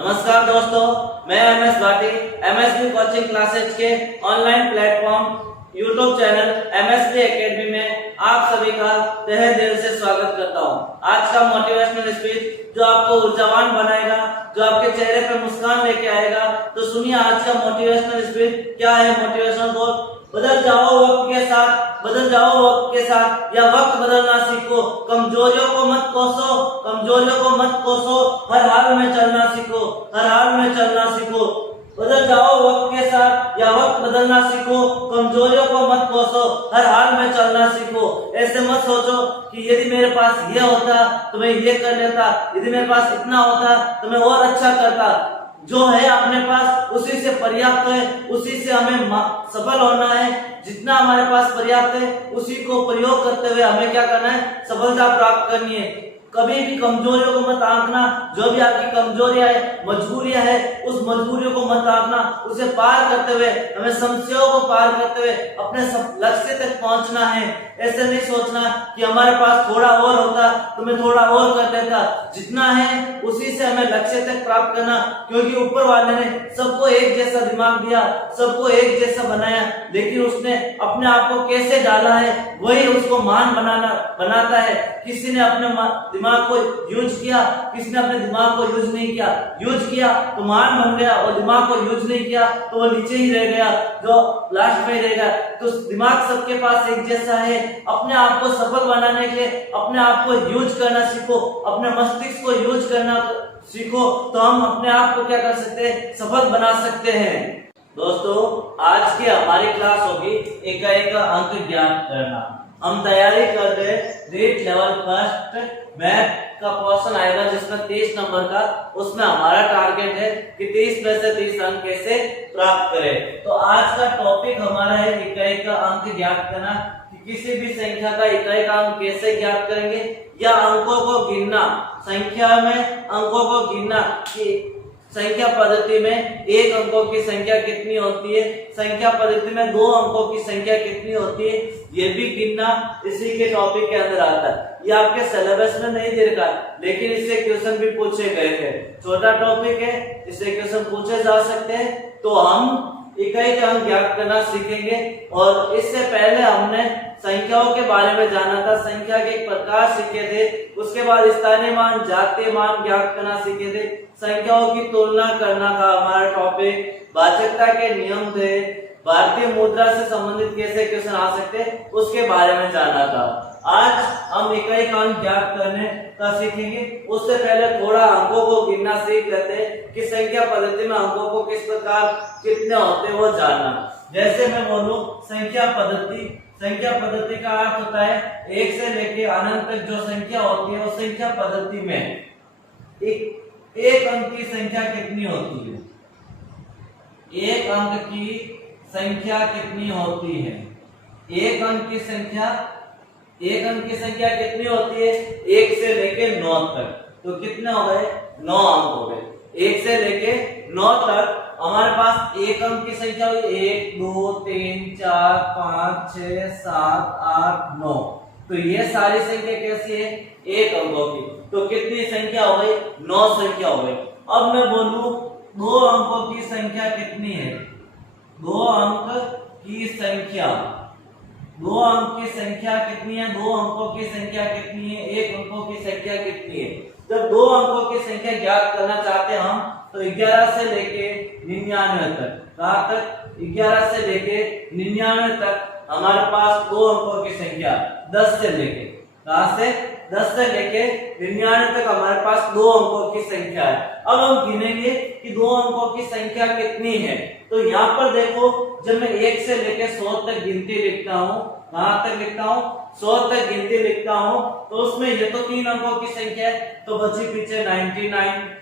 नमस्कार दोस्तों, मैं MS Bhati MSB coaching classes के online platform YouTube channel MSB academy में आप सभी का तहे दिल से स्वागत करता हूं। आज का मोटिवेशनल स्पीच जो आपको ऊर्जावान बनाएगा, जो आपके चेहरे पे मुस्कान लेके आएगा, तो सुनिए आज का मोटिवेशनल स्पीच क्या है। मोटिवेशनल कोट, बदल जाओ वक्त के साथ, बदल जाओ वक्त के साथ, या वक्त बदलना सीखो। कमजोरियों को मत कोसो, कमजोरियों को मत कोसो, हर हाल में चलना सीखो, हर हाल में चलना सीखो। बदल जाओ वक्त के साथ या वक्त बदलना सीखो, कमजोरियों को मत कोसो, हर हाल में चलना सीखो। ऐसे मत सोचो कि यदि मेरे पास ये होता तो मैं ये कर लेता, यदि मेरे पास इतना होता तो मैं और अच्छा करता। जो है अपने पास उसी से पर्याप्त है, उसी से हमें सफल होना है। जितना हमारे पास पर्याप्त है उसी को प्रयोग करते हुए हमें क्या करना है, सफलता प्राप्त करनी है। कभी भी कमजोरियों को मत आंकना, जो भी आपकी कमजोरियां है, मजबूरियां है, उस मजबूरियों को मत आंकना। उसे पार करते हुए हमें समस्याओं को पार करते हुए अपने लक्ष्य तक पहुंचना है। ऐसे नहीं सोचना कि हमारे पास थोड़ा और होता तो मैं थोड़ा और कर देता। जितना है उसी से हमें लक्ष्य तक प्राप्त करना, क्योंकि ऊपर वाले ने सबको एक जैसा दिमाग दिया, सबको एक जैसा बनाया, लेकिन उसने अपने आप को कैसे डाला है वही उसको महान बनाता है। किसी ने अपने दिमाग को यूज किया, किसी ने अपने दिमाग को यूज नहीं किया। यूज किया तो महान बन गया, और दिमाग को यूज नहीं किया तो वो नीचे ही रह गया, जो लास्ट में रह गया। तो दिमाग सबके पास एक जैसा है। अपने आप को सफल बनाने के लिए अपने आप को यूज करना सीखो, अपने मस्तिष्क को यूज करना सीखो, तो हम अपने आप को क्या कर सकते हैं, सफल बना सकते हैं। दोस्तों, आज की हमारी क्लास होगी एक अंक ज्ञात करना। हम तैयारी कर रहे रीट लेवल फर्स्ट मैथ का क्वेश्चन आएगा जिसमें 30 नंबर का। उसमें हमारा टारगेट है कि 30 में से 30 अंक कैसे प्राप्त करें। तो आज का टॉपिक हमारा है इकाई का अंक ज्ञात करना, कि किसी भी संख्या का इकाई का अंक कैसे ज्ञात करेंगे, या अंकों को गिनना। संख्या में अंकों को गिनना कि संख्या पद्धति में एक अंकों की संख्या कितनी होती है, संख्या पद्धति में 2 अंकों की संख्या कितनी होती है, ये भी गिनना इसी के टॉपिक के अंदर आता है। ये आपके सिलेबस में नहीं दे रखा, लेकिन इससे क्वेश्चन भी पूछे गए थे। छोटा टॉपिक है, इससे क्वेश्चन पूछे जा सकते हैं। तो हम इकाई का अंक ज्ञात करना सीखेंगे, और इससे पहले हमने संख्याओं के बारे में जाना था, संख्या के प्रकार सीखे थे। उसके बाद स्थानीय मान, जातीय मान ज्ञात करना सीखे थे। संख्याओं की तुलना करना था हमारा टॉपिक। वाचकता के नियम थे। भारतीय मुद्रा से संबंधित कैसे क्वेश्चन आ सकते उसके बारे में जाना था। आज हम इकाई का अंक ज्ञात करने का सीखेंगे। उससे पहले थोड़ा अंकों को गिनना सीख लेते हैं कि संख्या पद्धति में अंकों को किस प्रकार कितने होते हैं वो जानना। जैसे मैं बोलूं संख्या पद्धति, संख्या पद्धति का अर्थ होता है 1 से लेके अनंत तक जो संख्या होती है, वो संख्या पद्धति में एक अंक की संख्या कितनी होती है, एक अंक की संख्या कितनी होती है, एक अंक की संख्या, एक अंक की संख्या कितनी होती है 1 से लेके 9 तक। तो कितने हो गए, 9 अंक हो गए। 1 से लेके 9 तक हमारे पास एक अंक की संख्या हुई 1 2 3 4 5 6 7 8 9। तो ये सारी संख्या कैसी है, एक अंकों की। तो कितनी संख्या हो गई, 9 संख्या हो गई। अब मैं बोलूं 2 अंकों की संख्या कितनी है, 2 अंक की संख्या, 2 अंक की संख्या कितनी है, 2 अंकों की संख्या कितनी है, 1 अंकों की संख्या कितनी है। जब 2 अंकों की संख्या ज्ञात करना चाहते हैं हम, तो 11 से लेके 99 तक, कहां तक, 11 से लेके 99 तक हमारे पास 2 अंकों की संख्या। 10 से लेके, कहां से, 10 से लेके 99 तक हमारे पास 2 अंकों की संख्या है। अब हम गिनेंगे कि 2 अंकों की संख्या कितनी है। तो यहाँ पर देखो, जब मैं 1 से लेके 100 तक गिनती लिखता हूँ, कहां तक लिखता हूँ, 100 तक गिनती लिखता हूँ, तो उसमें ये तो 3 अंकों की संख्या है, तो बची पीछे 99।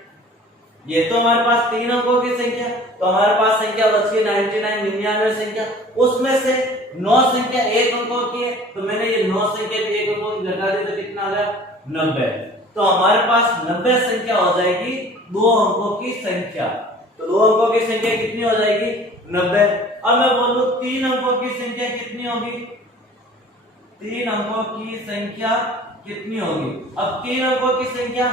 ये तो हमारे पास 3 अंकों की संख्या, तो हमारे पास संख्या बची 99, 99 संख्या। उसमें से 9 संख्या 1 अंकों की है, तो मैंने ये 9 संख्या 1 अंकों की घटा दी, तो कितना आ गया, 90। तो हमारे पास 90 संख्या हो जाएगी 2 अंकों की संख्या। तो 2 अंकों की संख्या कितनी हो जाएगी, 90। अब मैं बोलूं 3 अंकों की संख्या कितनी होगी, 3 अंकों की संख्या कितनी होगी। अब 3 अंकों की संख्या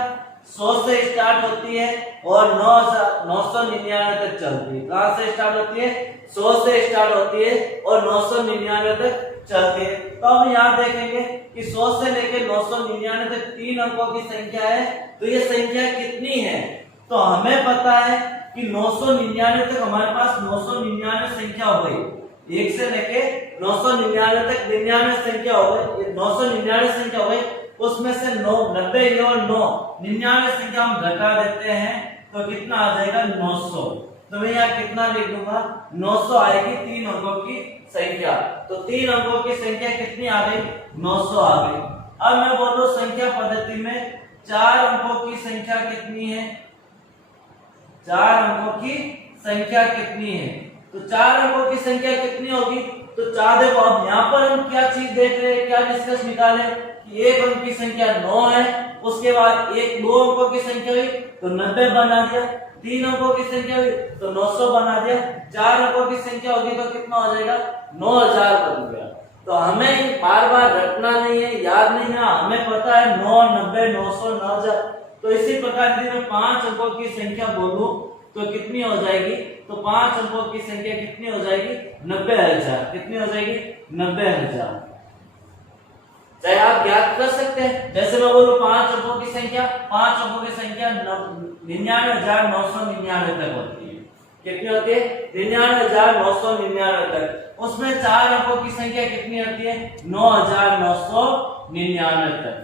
100 से स्टार्ट होती है और 999 तक चलती है। कहां से स्टार्ट होती है? 100 से स्टार्ट होती है और 999 तक चलती है। तो अब यहाँ देखेंगे कि 100 से लेकर 999 तक 3 अंकों की संख्या है, तो ये संख्या कितनी है? तो हमें पता है कि 999 तक हमारे पास 999 संख्या हो गई। 1 से लेके 999 तक 99 संख्या हो गई, 999 संख्या हो गई। उसमें से 90 और 99 संख्या हम घटा देते हैं तो कितना आ जाएगा? 900। तो मैं यहाँ कितना लिख दूंगा? 900 आएगी 3 अंकों की संख्या। तो 3 अंकों की संख्या कितनी आ गई? 900 आ गई। अब मैं बोलूं संख्या पद्धति में 4 अंकों की संख्या कितनी है? 4 अंकों की संख्या कितनी है? तो 4 अंकों की संख्या कितनी होगी? तो 4 देखो, अब यहाँ पर हम क्या चीज देख रहे हैं, क्या निष्कर्ष निकाले कि 1 अंक की संख्या 9 है, उसके बाद 2 अंकों की संख्या हुई तो 90 बना दिया, 3 अंकों की संख्या हुई तो 900 बना दिया, 4 अंकों की संख्या होगी तो कितना हो जाएगा? 9000 बन गया। तो हमें बार बार रटना नहीं है, याद नहीं है, हमें पता है 9, 90, 900, 9000। तो इसी प्रकार यदि मैं 5 अंकों की संख्या बोलूं तो कितनी हो जाएगी? तो 5 अंकों की संख्या कितनी हो जाएगी? 90,000। कितनी हो जाएगी? 90,000। चाहे आप ज्ञात कर सकते हैं, जैसे मैं बोलूं 5 अंकों की संख्या, 5 अंकों की संख्या 99,999 तक होती है। कितनी होती है? 99,999 तक। उसमें 4 अंकों की संख्या कितनी होती है? 9,999 तक।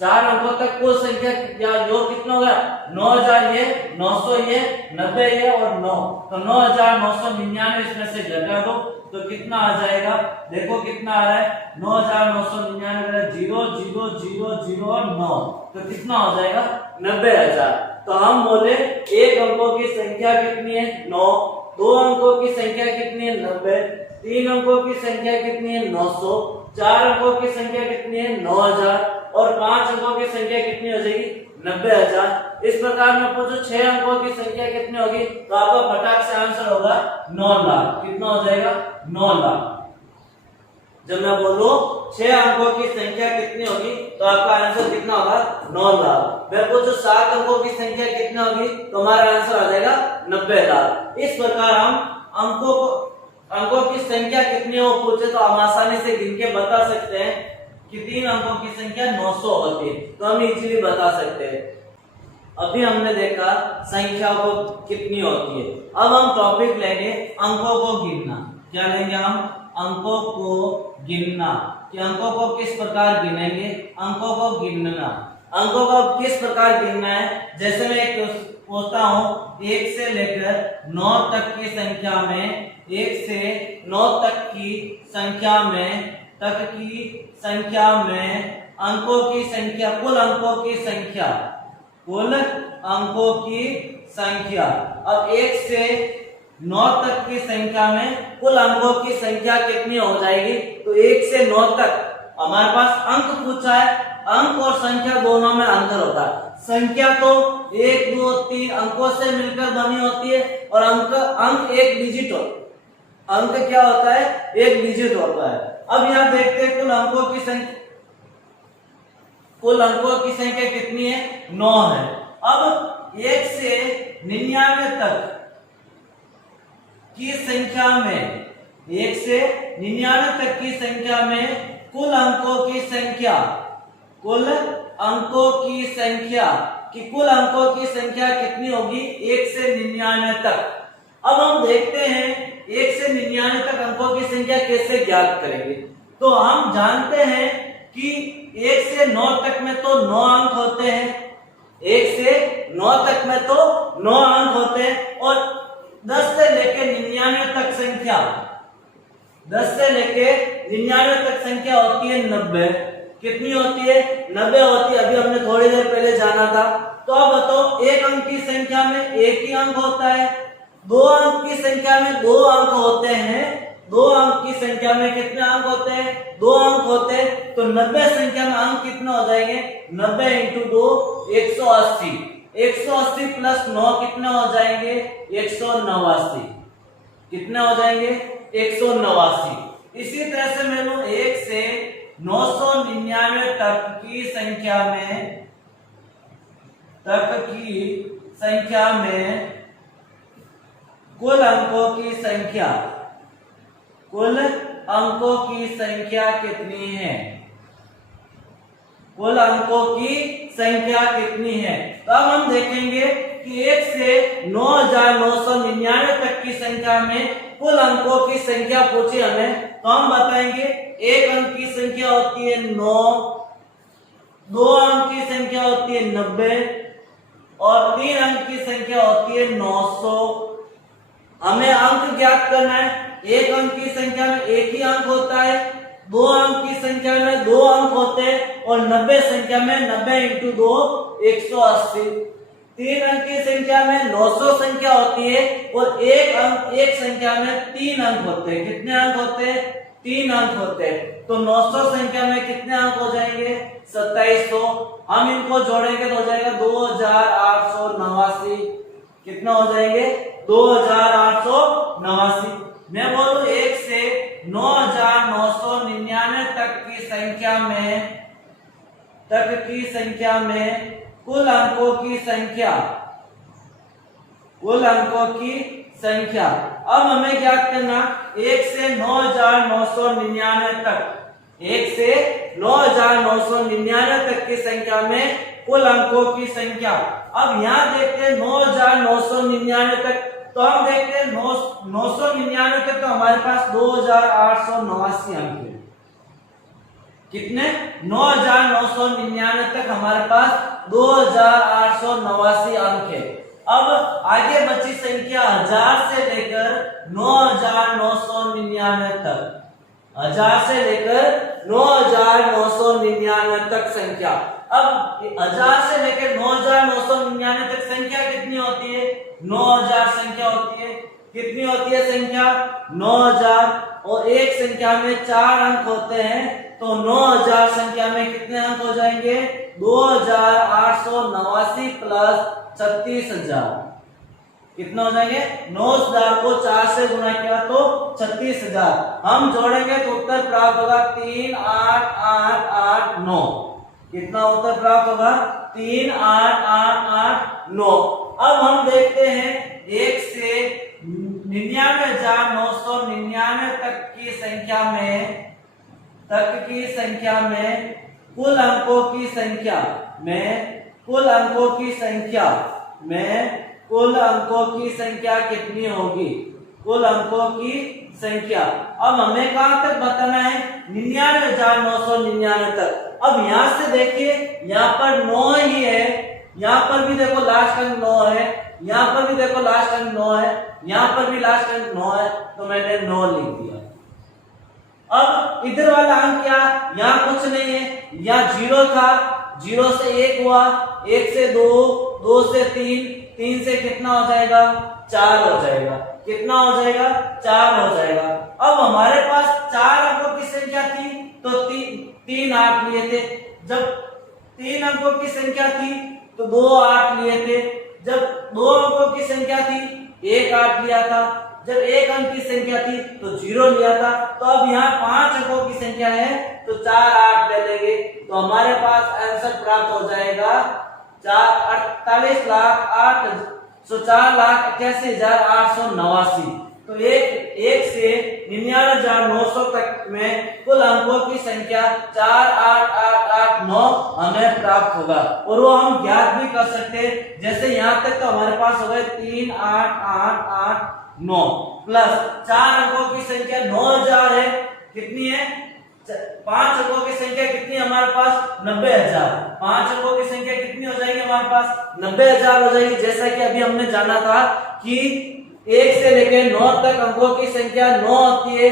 4 अंकों तक कुल संख्या या योग कितना होगा? 9,000 ये, 900 ये, 90 ये और 9। तो 9,999 इसमें से घटा दो तो कितना आ जाएगा? देखो कितना आ रहा है? 9,999 0 0 0 0 और 9, तो कितना हो जाएगा? 90,000। तो हम बोले 1 अंकों की संख्या कितनी है? 9, 2 अंकों की संख्या कितनी है? 90, 3 अंकों की संख्या कितनी है? 900, 4 अंकों की संख्या कितनी है? 9,000 और 5 अंकों की संख्या कितनी हो जाएगी? 90,000। इस प्रकार में पूछो 6 अंकों की संख्या कितनी होगी तो आपका फटाक से आंसर होगा 9 लाख। कितना हो जाएगा? 9 लाख। जब मैं बोलूं 6 अंकों की संख्या कितनी होगी तो आपका आंसर कितना होगा? 9 लाख। मैं पूछो 7 अंकों की संख्या कितनी होगी तो हमारा आंसर आ जाएगा 90 लाख। इस प्रकार हम अंकों की संख्या कितनी हो पूछे तो हम आसानी से गिन के बता सकते हैं कि 3 अंकों की संख्या 900 होती है, तो हम इजीली बता सकते हैं। अभी हमने देखा संख्या को कितनी होती है। अब हम टॉपिक लेंगे अंकों को गिनना। क्या लेंगे हम? अंकों को गिनना। कि अंकों को किस प्रकार गिनेंगे? अंकों को गिनना। अंकों को किस प्रकार गिनना है? जैसे मैं एक पूछता हूँ 1 से लेकर 9 तक की संख्या में, 1 से 9 तक की संख्या में अंकों की संख्या, कुल अंकों की संख्या, कुल अंकों की संख्या। अब 1 से 9 तक की संख्या में कुल अंकों की संख्या कितनी हो जाएगी? तो 1 से 9 तक हमारे पास अंक पूछा है, अंक और संख्या दोनों में अंतर होता है। संख्या तो 1, 2, 3 अंकों से मिलकर बनी होती है और अंक एक डिजिट होता है। अंक क्या होता है? एक डिजिट होता है। अब यहाँ देखते हैं कुल अंकों की संख्या, कुल अंकों की संख्या कितनी है? 9 है। अब 1 से 99 तक की संख्या में, 1 से 99 तक की संख्या में कुल अंकों की संख्या, कुल अंकों की संख्या कितनी होगी? 1 से 99 तक। अब हम देखते हैं 1 से 99 तक अंकों की संख्या कैसे ज्ञात करेंगे। तो हम जानते हैं कि 1 से 9 तक में तो 9 अंक होते हैं, 1 से 9 तक में तो 9 अंक होते हैं और 10 से लेकर 99 तक संख्या, 10 से लेकर 99 तक संख्या होती है 90। कितनी होती है? 90 होती है। अभी हमने थोड़ी देर पहले जाना था। तो अब बताओ 1 अंक की संख्या में 1 ही अंक होता है, 2 अंक की संख्या में 2 अंक होते हैं, 2 अंक की संख्या में कितने अंक होते हैं? 2 अंक होते हैं। तो 90 संख्या में अंक कितने हो जाएंगे? 90 × 2 180। 180 प्लस 9 कितने हो जाएंगे? 189। कितने हो जाएंगे? 189। इसी तरह से मैं लूं 1 से 999 तक की संख्या में तक की संख्या में कुल अंकों की संख्या, कुल अंकों की संख्या कितनी है, कुल अंकों की संख्या कितनी है। तो अब हम देखेंगे कि 1 से 9999 तक की संख्या में कुल अंकों की संख्या पूछी हमें, तो हम बताएंगे एक अंक की संख्या होती है 9, 2 अंक की संख्या होती है 90 और 3 अंक की संख्या होती है 900। हमें अंक ज्ञात करना है। एक अंक की संख्या में एक ही अंक होता है, 2 अंक की संख्या में 2 अंक होते हैं और 90 संख्या में 90 इंटू 2 180। 3 अंक की संख्या में 900 संख्या होती है और एक संख्या में 3 अंक होते हैं। कितने अंक होते हैं? 3 अंक होते हैं। तो 900 संख्या में कितने अंक हो जाएंगे? 2700। हम इनको जोड़ेंगे तो हो जाएगा 2889। कितना हो जाएंगे? 2889। मैं बोलूं 1 से 9999 तक की संख्या में कुल अंकों की संख्या, कुल अंकों की संख्या। अब हमें ज्ञात करना 1 से 9999 तक, 1 से 9999 तक की संख्या में कुल अंकों की संख्या। अब यहाँ देखते हैं 9999 तक, तो हम देखते हैं 999 तक तो हमारे पास 2889 अंक है। कितने? 9999 तक हमारे पास 2889 अंक है। अब आगे बची संख्या 1000 से लेकर 9999 तक, 1000 से लेकर 9999 तक संख्या। अब 1000 से लेकर 9999 तक संख्या कितनी होती है? 9000 संख्या होती है। कितनी होती है संख्या? 9000। और एक संख्या में 4 अंक होते हैं, तो 9000 संख्या में कितने अंक हो जाएंगे? 2889 प्लस 36000। कितना हो जाएंगे? 9000 को 4 से गुणा किया तो 36000। हम जोड़ेंगे तो उत्तर प्राप्त होगा 38889। कितना उत्तर प्राप्त होगा? 38889। अब हम देखते हैं 1 से 99,999 तक की संख्या में कुल अंकों की संख्या कुल अंकों की संख्या कितनी होगी? कुल अंकों की संख्या। अब हमें कहां तक बताना है? 99,999 तक। अब यहां से देखिए, यहाँ पर 9 ही है, यहाँ पर भी देखो लास्ट अंक 9 है, यहाँ पर भी देखो लास्ट अंक 9 है, यहाँ पर भी लास्ट अंक 9 है, तो मैंने 9 लिख दिया। अब इधर वाला अंक क्या? यहाँ कुछ नहीं है, यहाँ 0 था, 0 से 1 हुआ, 1 से 2, 2 से 3, 3 से कितना हो जाएगा? 4 हो जाएगा। कितना हो जाएगा? 4 हो जाएगा। अब हमारे पास 4 अंकों की संख्या थी, तो 3 8 लिए थे। जब 3 अंकों की संख्या थी तो 2 8 लिए थे। जब 2 अंकों की संख्या थी 1 8 लिया था। जब 1 अंक की संख्या थी तो 0 लिया था। तो अब यहाँ 5 अंकों की संख्या है तो 4 8 ले लेंगे, तो हमारे पास आंसर प्राप्त हो जाएगा 4,88,889। तो एक से 99,900 तक में कुल अंकों की संख्या 48889 हमें प्राप्त होगा। और वो हम ज्ञात भी कर सकते हैं। जैसे यहाँ तक तो हमारे पास हो गए 38889 प्लस 4 अंकों की संख्या 9000 है। कितनी है? 5 अंकों की संख्या कितनी है हमारे पास? 90,000। 5 अंकों की संख्या कितनी हो जाएगी हमारे पास? 90,000 हो जाएगी। जैसा कि अभी हमने जाना था कि 1 से लेकर 9 तक अंकों की संख्या 9 होती है,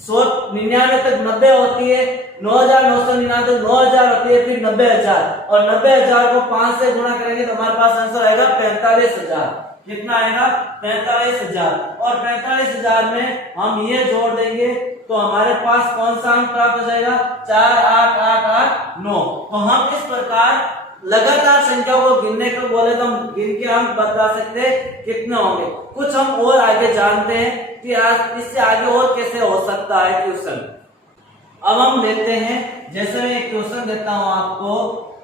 199 तक 90 होती है, 9,999 9000 होती है, फिर 90,000 और 90,000 को 5 से गुणा करेंगे तो हमारे पास आंसर आएगा 45,000। कितना आएगा? 45,000। और 45,000 में हम ये जोड़ देंगे तो हमारे पास कौन सा अंक प्राप्त हो जाएगा? 48889। तो हम इस प्रकार लगातार संख्याओं को गिनने को बोले तो हम गिन के अंक बता सकते हैं कितने होंगे। कुछ हम और आगे जानते हैं कि आज इससे आगे और कैसे हो सकता है क्वेश्चन। अब हम लेते हैं, जैसे मैं एक क्वेश्चन देता हूं आपको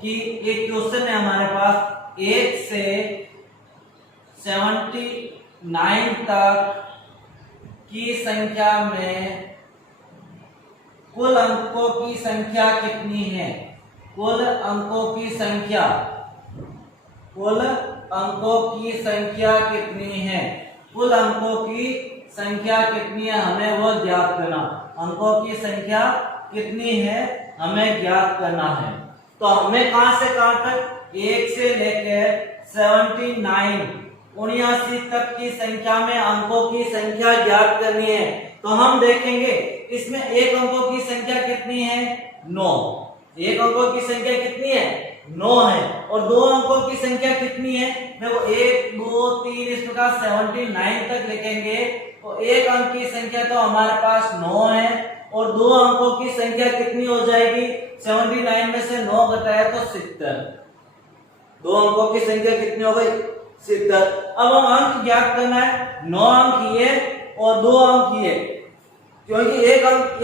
कि एक क्वेश्चन है हमारे पास 1 से 79 तक की संख्या में कुल अंकों की संख्या कितनी है? कुल अंकों की संख्या, कुल अंकों की संख्या कितनी है? कुल अंकों की संख्या कितनी है हमें वो ज्ञात करना। अंकों की संख्या कितनी है हमें ज्ञात करना है। तो हमें कहां से कहां तक, 1 से लेकर 79 तक की संख्या में अंकों की संख्या ज्ञात करनी है। तो हम देखेंगे इसमें एक अंकों की संख्या कितनी है? 9। एक अंकों की संख्या कितनी है? 9 है। और दो अंकों की संख्या कितनी है? देखो 1 2 3 इस प्रकार 79 तक लिखेंगे। तो एक अंक की संख्या तो हमारे पास 9 है और दो अंकों की संख्या कितनी हो जाएगी? 79 में से 9 घटाया तो 70। दो अंकों की संख्या कितनी हो गई? 70। अब हम अंक ज्ञात करना है। 9 अंक ये और 2 अंक ये, क्योंकि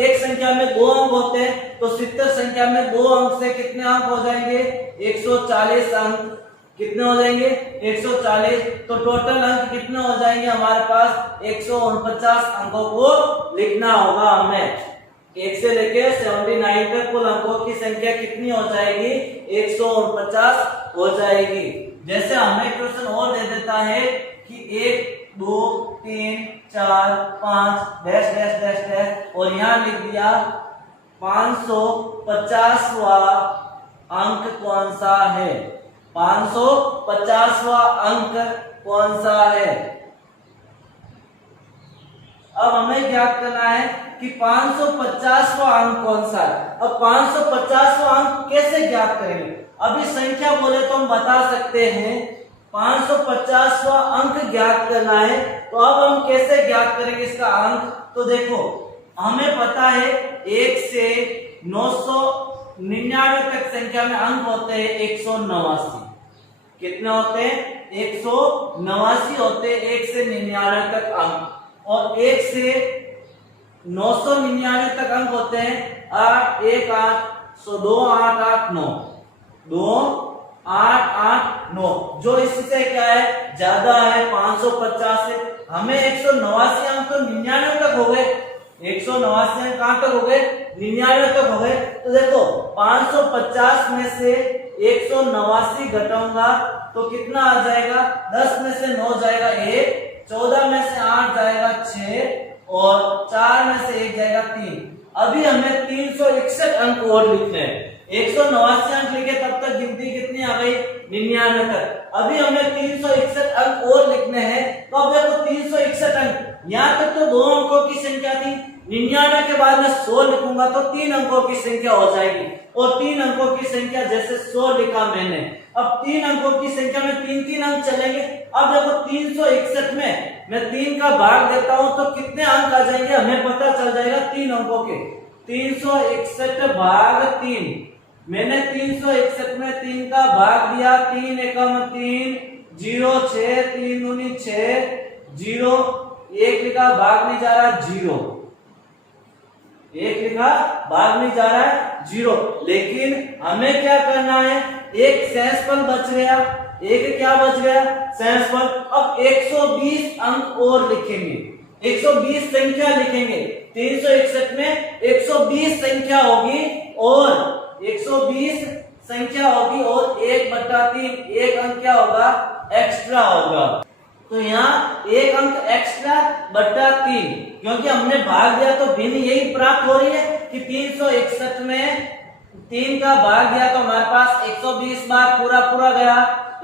एक संख्या में 2 अंक होते हैं तो 70 संख्या में 2 अंक से कितने अंक हो जाएंगे? 140 अंक। कितने हो जाएंगे? 140। तो टोटल अंक कितने हो जाएंगे हमारे पास? 149 अंकों को लिखना होगा हमें। 1 से लेके 79 तक कुल अंकों की संख्या कितनी हो जाएगी? 149 हो जाएगी। जैसे हमें क्वेश्चन और दे देता है कि 1 2 3 4 5 डैश डैश डैश डैश और यहाँ लिख दिया 550वां अंक कौन सा है? 550वां अंक कौन सा है? अब हमें ज्ञात करना है कि 550वां अंक कौन सा है। अब 550वां अंक कैसे ज्ञात करेंगे? अभी संख्या बोले तो हम बता सकते हैं। 550वां अंक ज्ञात करना है तो अब हम कैसे ज्ञात करेंगे इसका अंक? तो देखो हमें पता है 1 से 999 तक संख्या में अंक होते हैं 189। कितने होते हैं? 189 होते हैं 1 से 99 तक अंक। और 1 से 999 तक अंक होते हैं 8 1 8 2 8 8 9 2 8 8 9। जो इससे क्या है? ज्यादा है 550 से। हमें 189 अंक तो 99 तक हो गए। 189 अंक कहां तक हो गए? 99 तक हो गए। तो देखो 550 में से 189 घटाऊंगा तो कितना आ जाएगा? 10 में से 9 जाएगा 1, 14 में से 8 जाएगा 6 और 4 में से 1 जाएगा 3। अभी हमें 361 अंक और लिखने हैं। 189 अंक लिखे तब तक गिनती कितनी आ गई? 99 तक। अभी हमें 361 अंक और लिखने हैं। तो अब देखो 361 अंक, यहाँ तक तो 2 अंकों की संख्या थी। 99 के बाद में 100 लिखूंगा तो 3 अंकों की संख्या हो जाएगी। और 3 अंकों की संख्या जैसे 100 लिखा मैंने, अब 3 अंकों की संख्या में 3 अंक चलेंगे। अब देखो 361 में मैं 3 का भाग देता हूं तो कितने अंक आ जाएंगे हमें पता चल जाएगा 3 अंकों के। 361 भाग 3, मैंने 361 में 3 का भाग दिया। 3 एकम 3 0 6 3 दूनी 6 0 1 लिखा भाग नहीं जा रहा 0, 1 लिखा भाग नहीं जा रहा है 0। लेकिन हमें क्या करना है? एक शेषफल बच गया। एक क्या बच गया? शेषफल। अब 120 अंक और लिखेंगे, 120 संख्या लिखेंगे। 361 में 120 संख्या होगी और 120 संख्या होगी और 1/3 एक अंक क्या होगा? एक्स्ट्रा होगा। तो यहाँ एक अंक एक्स्ट्रा बटा 3, क्योंकि हमने भाग दिया तो भिन्न यही प्राप्त हो रही है कि 361 में 3 का भाग दिया तो हमारे पास 120 बार पूरा पूरा गया,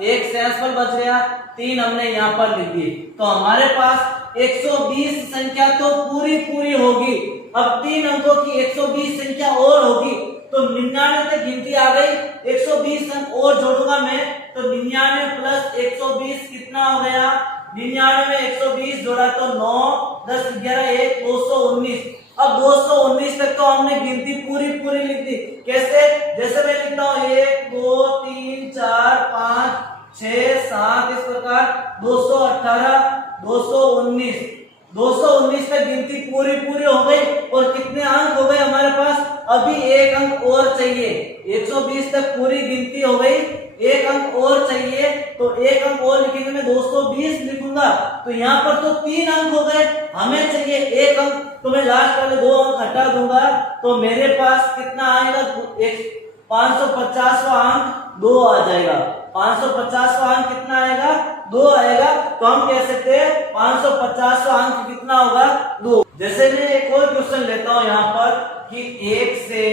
एक शेषफल बच गया, 3 हमने यहाँ पर लिख दी। तो हमारे पास 120 संख्या तो पूरी पूरी होगी। अब 3 अंकों की 120 संख्या और होगी तो 99 तक गिनती आ गई। 120 अंक और जोड़ूंगा मैं तो 99 प्लस 120 कितना हो गया? 99 में 120 जोड़ा तो 9 10 11 1 219। अब 219 तक तो हमने गिनती पूरी पूरी लिख दी। कैसे? जैसे मैं लिखता हूँ 1 2 3 4 5 6 7 इस प्रकार 218 219 219 तक गिनती पूरी हो गई और कितने अंक हो गए हमारे पास? अभी एक अंक और चाहिए। 120 तक पूरी गिनती हो गई, एक अंक और चाहिए, तो एक अंक और लिखेंगे, मैं 220 लिखूंगा, तो यहाँ पर तो 3 अंक हो गए, हमें चाहिए एक अंक, तो मैं लास्ट वाले 2 अंक हटा दूंगा, तो मेरे पास कितना आएगा? 550वां अंक 2 आ जाएगा। 550वां अंक कितना आएगा? 2 आएगा। तो हम कह सकते हैं 550वां अंक कितना होगा? 2। जैसे मैं एक और क्वेश्चन लेता हूं यहाँ पर कि 1 से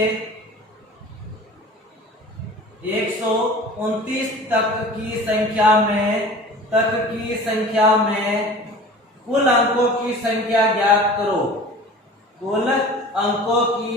129 तक की संख्या में कुल अंकों की संख्या ज्ञात करो। कुल अंकों की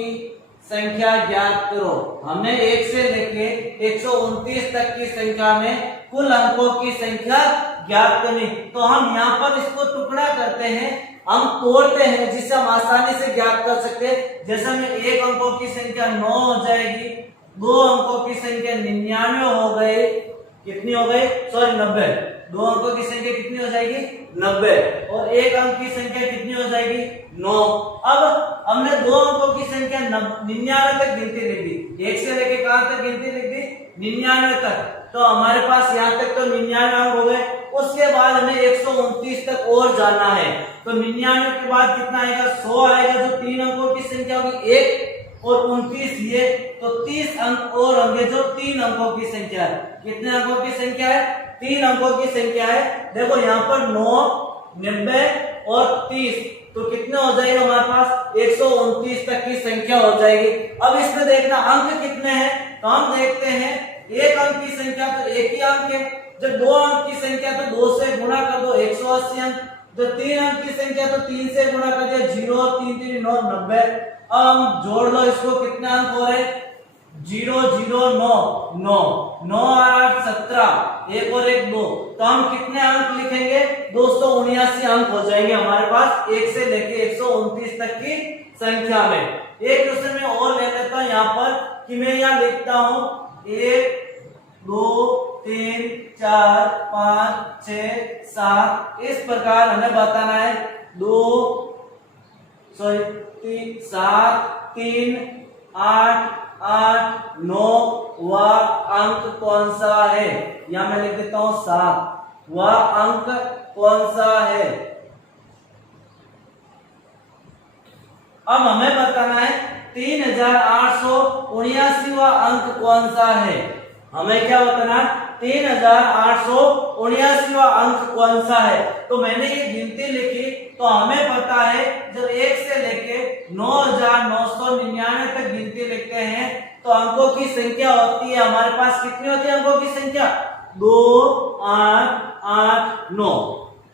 संख्या ज्ञात करो। हमने 1 से लेके 129 तक की संख्या में कुल अंकों की संख्या ज्ञात करनी। तो हम यहाँ पर इसको टुकड़ा करते हैं, हम तोड़ते हैं, जिससे हम आसानी से ज्ञात कर सकते हैं। जैसे में 1 अंकों की संख्या 9 हो जाएगी, 2 अंकों की संख्या 99 हो गई, कितनी हो गई? सॉरी 90। 2 अंकों की संख्या कितनी हो जाएगी? 90। और 1 अंक की संख्या कितनी हो जाएगी? 9। अब हमने 2 अंकों की संख्या 99 तक गिनती लिख दी। 1 से लेके कहां तक गिनती लिख दी? 99 तक। तो हमारे पास यहाँ तक तो 99 अंक हो गए। उसके बाद हमें 129 तक और जाना है, तो 99 के बाद कितना आएगा? 100 आएगा, जो 3 अंकों की संख्या होगी, 1 और 29 ये, तो 30 अंक और होंगे, जो 3 अंकों की संख्या है। कितने अंकों की संख्या है? 3 अंकों की संख्या है। देखो यहाँ पर 9, 90 और 30, तो कितने हो जाएगा हमारे पास? 129 तक की संख्या हो जाएगी। अब इसमें देखना अंक कितने हैं, तो हम देखते हैं 1 अंक की संख्या तो 1 ही अंक है, जब 2 अंक की संख्या तो 2 से गुणा कर दो, 180 अंक, जब 3 अंक की संख्या तो 3 से गुणा कर दिया, 0 3 3 9 90। अब हम जोड़ लो इसको, कितने अंक हो रहे? 0 0 9 9 9 और 8 17, 1 और 1 2, तो हम कितने अंक लिखेंगे? 279 अंक हो जाएंगे हमारे पास 1 से लेके 129 तक की संख्या में। एक क्वेश्चन में और ले लेता हूं यहाँ पर कि मैं यहाँ लिखता हूं 1 2 3 4 5 6 7, इस प्रकार हमें बताना है 7 3 8 8 9 वह अंक कौन सा है? यहां मैं लिख देता हूं 7, वह अंक कौन सा है? अब हमें बताना है 3879वां अंक कौन सा है। हमें क्या बताना है? 3879वां अंक कौन सा है। तो मैंने ये गिनती लिखी, तो हमें पता है जब 1 से लेके 9999 तक गिनती लिखते हैं तो अंकों की संख्या होती है हमारे पास, कितनी होती है अंकों की संख्या? 2 8 8 9।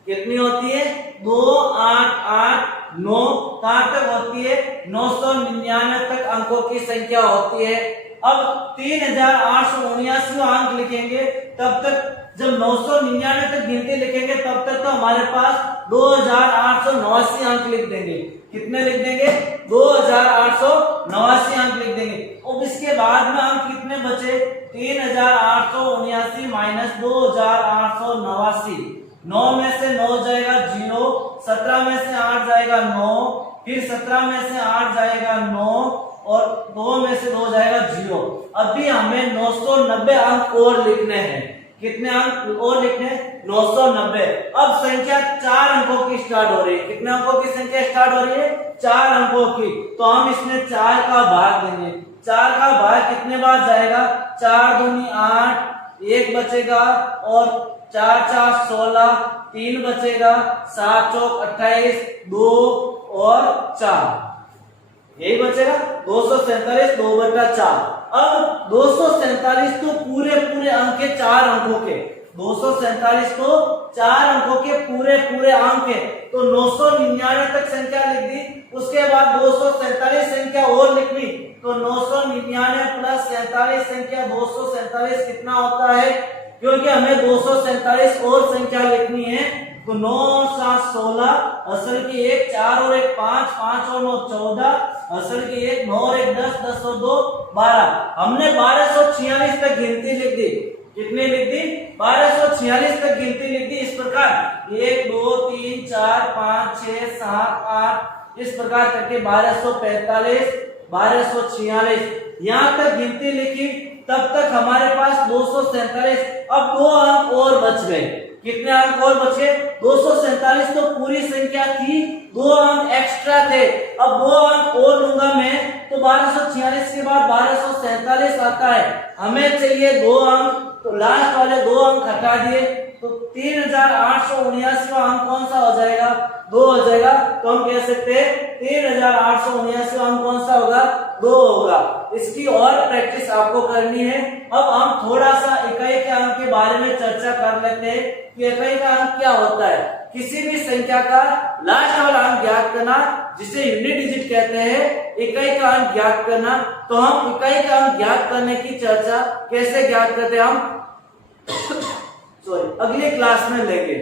कितनी होती है? 2 8 8 9। कहां तक होती है? 999 तक अंकों की संख्या होती है। अब 3879वां अंक लिखेंगे, तब तक जब 999 तक गिनती लिखेंगे तब तक तो हमारे पास 2889 अंक लिख देंगे। कितने लिख देंगे? 2889 अंक लिख देंगे। अब इसके बाद में अंक कितने बचे? 3879 माइनस 2889। 9 में से 9 जाएगा 0, 17 में से 8 जाएगा 9, फिर 17 में से 8 जाएगा 9 और 2 में से 2 जाएगा 0। अभी हमें 990 अंक और लिखने हैं। कितने अंक और लिखने? 990। अब संख्या 4 अंकों की स्टार्ट हो रही है। कितने अंकों की संख्या स्टार्ट हो रही है? 4 अंकों की। तो हम इसमें 4 का भाग देंगे। 4 का भाग कितने बार जाएगा? 4 दूनी 8, 1 बचेगा और 4 4 16, 3 बचेगा, 7 चौक 28, 2 और 4, यही बचेगा 247, 2/4। अब 247 तो पूरे अंक के 4 अंकों के, 247 तो 4 अंकों के पूरे अंक है। तो 999 तक संख्या लिख दी, उसके बाद 247 संख्या और लिखनी, तो 999 प्लस 47 संख्या 247 कितना होता है? क्योंकि हमें 247 और संख्या लिखनी है, तो 9 7 16, असल की 1 4 और 1 5, 5 और 9 14, असल की 1 9 और 1 10, 10 और 2 12। हमने 1246 तक गिनती लिख दी। कितनी लिख दी? 1246 तक गिनती लिख दी। इस प्रकार 1 2 3 4 5 6 7 8 इस प्रकार करके 1245 1246 यहाँ तक गिनती लिखी। तब तक हमारे पास 247। अब 2 अंक और बच गए। कितने अंक और बचे? 247 तो पूरी संख्या थी, 2 अंक एक्स्ट्रा थे। अब 2 अंक और लूंगा मैं तो 1246 के बाद 1247 आता है। हमें चाहिए 2 अंक, तो लास्ट वाले 2 अंक हटा दिए तो 3879वां अंक कौन सा हो जाएगा? 2 हो जाएगा। तो हम कह सकते हैं 3879वां अंक कौन सा होगा? 2 होगा। इसकी और प्रैक्टिस आपको करनी है। अब हम थोड़ा सा इकाई के अंक के बारे में चर्चा कर लेते हैं कि इकाई का अंक क्या होता है। किसी भी संख्या का लास्ट वाला अंक ज्ञात करना, जिसे यूनिट डिजिट कहते हैं, इकाई का अंक ज्ञात करना। तो हम इकाई का अंक ज्ञात करने की चर्चा कैसे ज्ञात करते हैं हम सॉरी अगली क्लास में लेंगे।